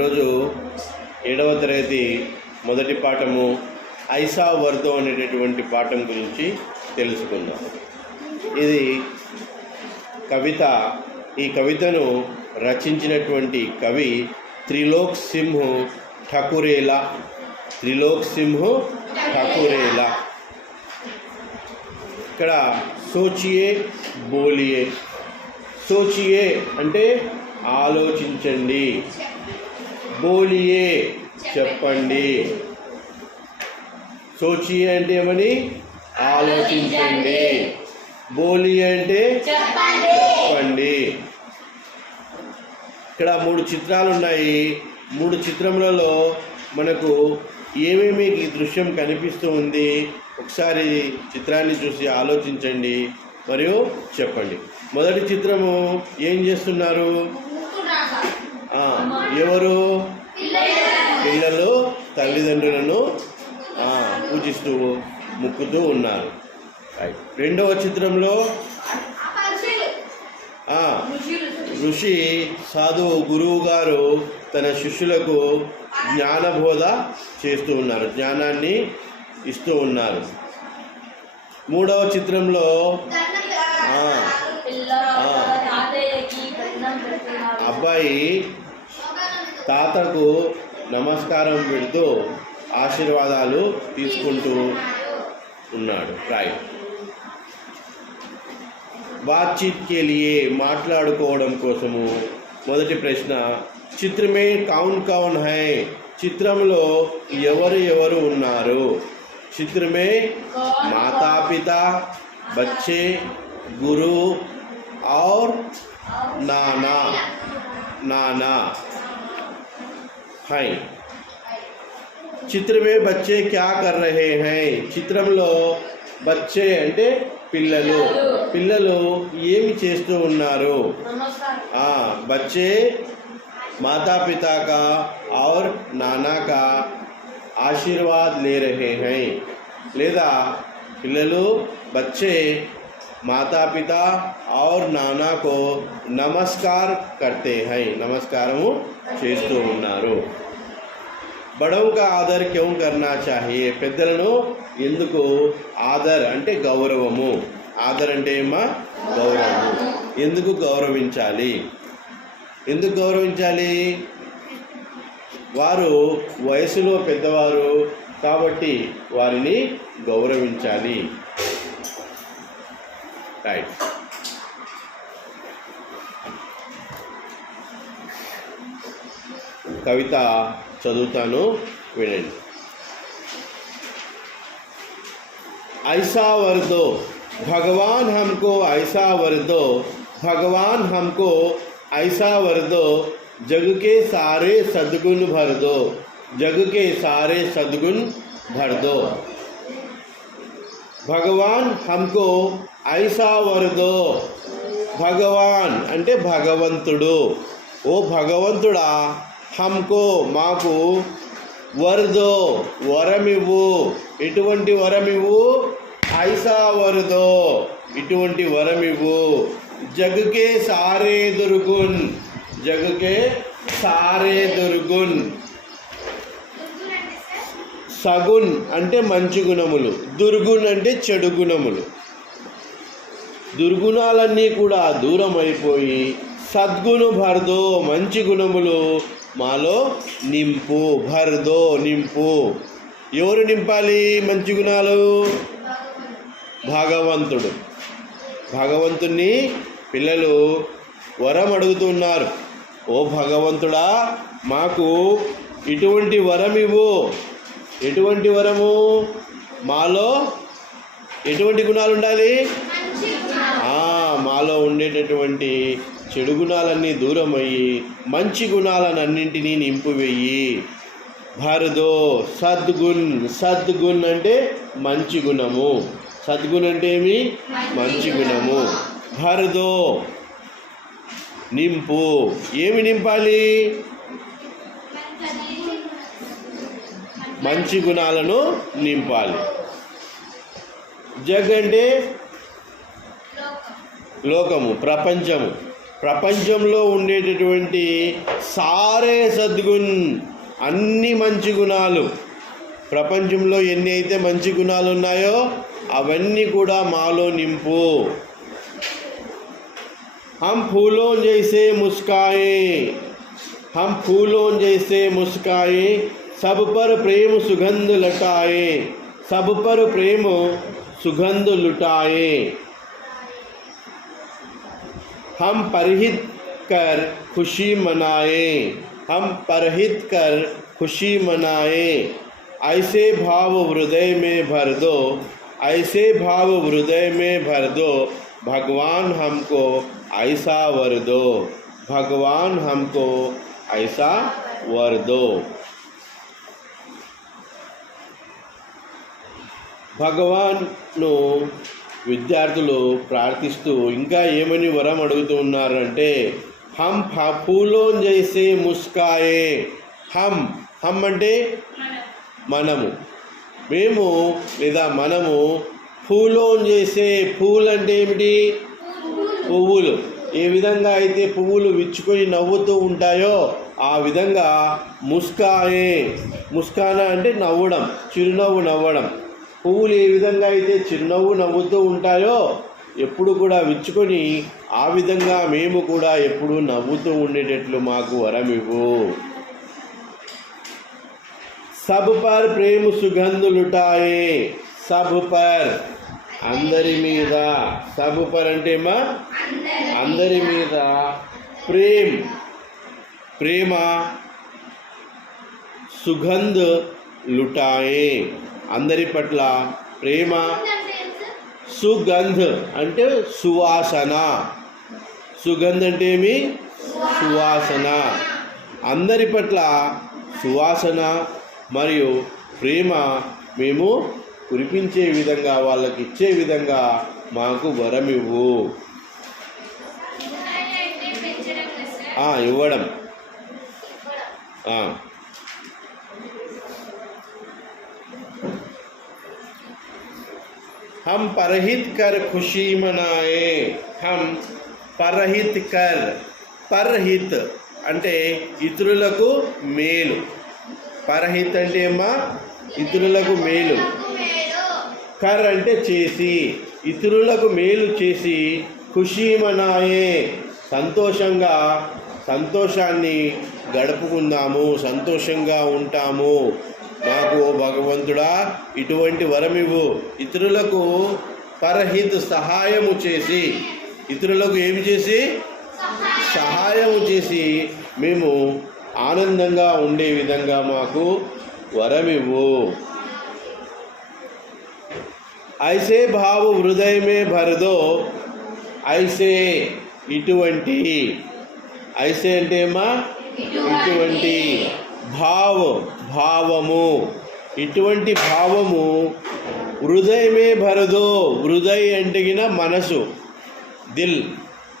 ఈరోజు 7వ తరగతి మొదటి పాఠము ఐసా వర్దో అనేటటువంటి పాఠం గురించి తెలుసుకుందాం. ఇది కవిత. ఈ కవితను రచించినటువంటి కవి త్రిలోక్ సింహ్ ఠకురేలా. ఇక్కడ సోచియే బోలియే. సోచియే అంటే ఆలోచించండి, బోలియే చెప్పండి. సోచియే అంటే ఏమని? ఆలోచించండి. బోలియే అంటే చెప్పండి. ఇక్కడ 3 చిత్రాలు ఉన్నాయి. 3 చిత్రములలో మనకు ఏమేమి ఈ దృశ్యం కనిపిస్తూ ఉంది, ఒకసారి చిత్రాన్ని చూసి ఆలోచించండి మరియు చెప్పండి. మొదటి చిత్రము ఏం చేస్తున్నారు? ఎవరు? పిల్లలు తల్లిదండ్రులను పూజిస్తూ మొక్కుతూ ఉన్నారు. రెండవ చిత్రంలో ఋషి సాధువు గురువు గారు తన శిష్యులకు జ్ఞానబోధ చేస్తూ ఉన్నారు, జ్ఞానాన్ని ఇస్తూ ఉన్నారు. మూడవ చిత్రంలో అబ్బాయి తాతకు నమస్కారం పెడుతూ ఆశీర్వాదాలు తీసుకుంటూ ఉన్నాడు. రైట్. బాత్చీత్ కే లియే మాట్లాడుకోవడం కోసము మొదటి ప్రశ్న, చిత్రమే కౌన్ కౌన్ హై? చిత్రంలో ఎవరు ఉన్నారు? చిత్రమే మాతాపితా, బచ్చే, గురు और नाना हैं. చిత్ర में बच्चे क्या कर रहे हैं? చిత్రంలో బచ్చే అంటే పిల్లలు ఏమి చేస్తూ ఉన్నారు? बच्चे माता पिता का और नाना का आशीर्वाद ले रहे हैं. లేదా పిల్లలు बच्चे माता पिता और नाना को नमस्कार करते हैं, नमस्कारము చేస్తూ ఉన్నారు. बड़ों का आदर क्यों करना चाहिए? పెద్దలను ఎందుకు ఆదర్ అంటే గౌరవము. ఆదర్ అంటే ఏమా? గౌరవము. ఎందుకు గౌరవించాలి? వారు వయసులో పెద్దవారు కాబట్టి వారిని గౌరవించాలి. రైట్. కవిత చదువుతాను, వినండి. ऐसा वर दो भगवान हमको, ऐसा वर दो भगवान हमको, ऐसा वर दो जग के सारे सद्गुण भर दो, जग के सारे सद्गुण भर दो. भगवान हमको ऐसा वर दो. భగవాన్ అంటే భగవంతుడు. ఓ భగవంతుడా, హమ్కో మాకు, వర్దో వరమివ్వు. ఎటువంటి వరమివ్వు? ఐసా వర్దో ఇటువంటి వరమివ్వు. జగకే సారే దుర్గున్, జగకే సారే దుర్గున్. సగున్ అంటే మంచి గుణములు, దుర్గుణ్ అంటే చెడు గుణములు. దుర్గుణాలన్నీ కూడా దూరం అయిపోయి సద్గుణు భర్దో మంచి గుణములు మాలో నింపు. భర్దో నింపు. ఎవరు నింపాలి మంచి గుణాలు? భగవంతుడు. భగవంతుణ్ణి పిల్లలు వరం అడుగుతున్నారు. ఓ భగవంతుడా, మాకు ఇటువంటి వరం ఇవ్వు. ఎటువంటి వరము? మాలో ఎటువంటి గుణాలు ఉండాలి? మాలో ఉండేటటువంటి చెడు గుణాలన్నీ దూరమయ్యి మంచి గుణాలన్నింటినీ నింపువేయి. భర్దో సద్గుణ్. సద్గుణ్ అంటే మంచి గుణము. సద్గుణ్ అంటే ఏమి? మంచి గుణము. భర్దో నింపు. ఏమి నింపాలి? మంచి గుణాలను నింపాలి. జగ్ అంటే లోకము, ప్రపంచము. ప్రపంచంలో ఉండేటటువంటి సారే సద్గుణ్, అన్ని మంచి గుణాలు, ప్రపంచంలో ఎన్ని అయితే మంచి గుణాలు ఉన్నాయో అవన్నీ కూడా మాలో నింపు. हम फूलों जैसे मुस्काए, हम फूलों जैसे मुस्काए, सब पर प्रेम सुगंध लुटाए, सब पर प्रेम सुगंध लुटाए. हम परहित कर खुशी मनाए, हम परहित कर खुशी मनाए. ऐसे भाव हृदय में भर दो, ऐसे भाव हृदय में भर दो, भगवान हमको ऐसा वर दो, भगवान हमको ऐसा वर दो. భగవాన్ను విద్యార్థులు ప్రార్థిస్తూ ఇంకా ఏమని వరం అడుగుతూ ఉన్నారంటే, హమ్ ఫూలోం జైసే ముస్కాయే. హమ్ హమ్ అంటే మనము, మేము లేదా మనము ఫూలోం చేసే, పూలు అంటే ఏమిటి? పువ్వులు. ఏ విధంగా అయితే పువ్వులు విచ్చుకొని నవ్వుతూ ఉంటాయో ఆ విధంగా ముస్కాయే, ముస్కానా అంటే నవ్వడం, చిరునవ్వు నవ్వడం. పువ్వులు ఏ విధంగా అయితే చిరునవ్వు నవ్వుతూ ఉంటాయో ఎప్పుడు కూడా విచ్చుకొని, ఆ విధంగా మేము కూడా ఎప్పుడు నవ్వుతూ ఉండేటట్లు మాకు వరమివ్వు. సబ్ పర్ ప్రేమ సుగంధు లుటాయే, సబ్ పర్ అందరి మీద, సబ్ పర్ అంటే మా అందరి మీద, ప్రేమ సుగంధ్ లుటాయే అందరి పట్ల ప్రేమ, సుగంధ్ అంటే సువాసన, సుగంధ్ అంటే ఏమి? సువాసన. అందరి పట్ల సువాసన మరియు ప్రేమ మేము కురిపించే విధంగా, వాళ్ళకి ఇచ్చే విధంగా మాకు వరమివ్వు. ఇవ్వడం. हम परहित कर खुशी मनाए, हम परहित कर, పర్హిత్ అంటే ఇతరులకు మేలు, పరహిత్ అంటే ఏమా? ఇతరులకు మేలు. కర్ అంటే చేసి, ఇతరులకు మేలు చేసి, ఖుషీ మనాయే సంతోషాన్ని గడుపుకుందాము, సంతోషంగా ఉంటాము. మాకు భగవంతుడా ఇటువంటి వరమివ్వు. ఇతరులకు పరహిత్ సహాయము చేసి, ఇతరులకు ఏమి చేసి? సహాయము చేసి మేము ఆనందంగా ఉండే విధంగా మాకు వరమివ్వు. ఐసే భావ హృదయ మే భరదో, ఐసే ఇటువంటి, ఐసే అంటే ఏమా? ఇటువంటి, భావము, ఇటువంటి భావము హృదయమే భరదో. హృదయ అంటే మనసు, దిల్.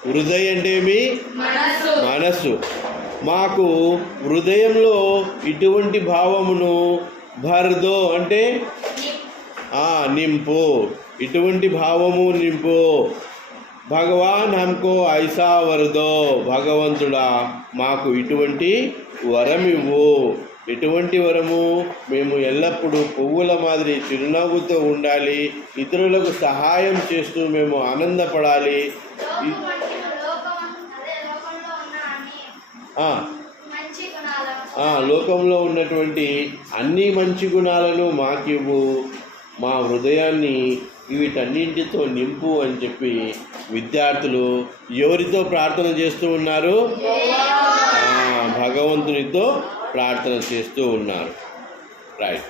హృదయ అంటే ఏమి? మనసు. మాకు హృదయంలో ఇటువంటి భావమును భరదో అంటే నింపు, ఇటువంటి భావము నింపు. భగవాన్ హమ్కో ఐసా వరదో, భగవంతుడా మాకు ఇటువంటి వరమివ్వు. ఎటువంటి వరము? మేము ఎల్లప్పుడూ పువ్వుల మాదిరి చిరునవ్వుతో ఉండాలి, ఇతరులకు సహాయం చేస్తూ మేము ఆనందపడాలి. లోకంలో ఉన్నటువంటి అన్ని మంచి గుణాలను మాకివ్వు, మా హృదయాన్ని వీటన్నింటితో నింపు అని చెప్పి విద్యార్థులు ఎవరితో ప్రార్థన చేస్తూ ఉన్నారు? భగవంతునితో ప్రార్థన చేస్తూ ఉన్నారు. రైట్.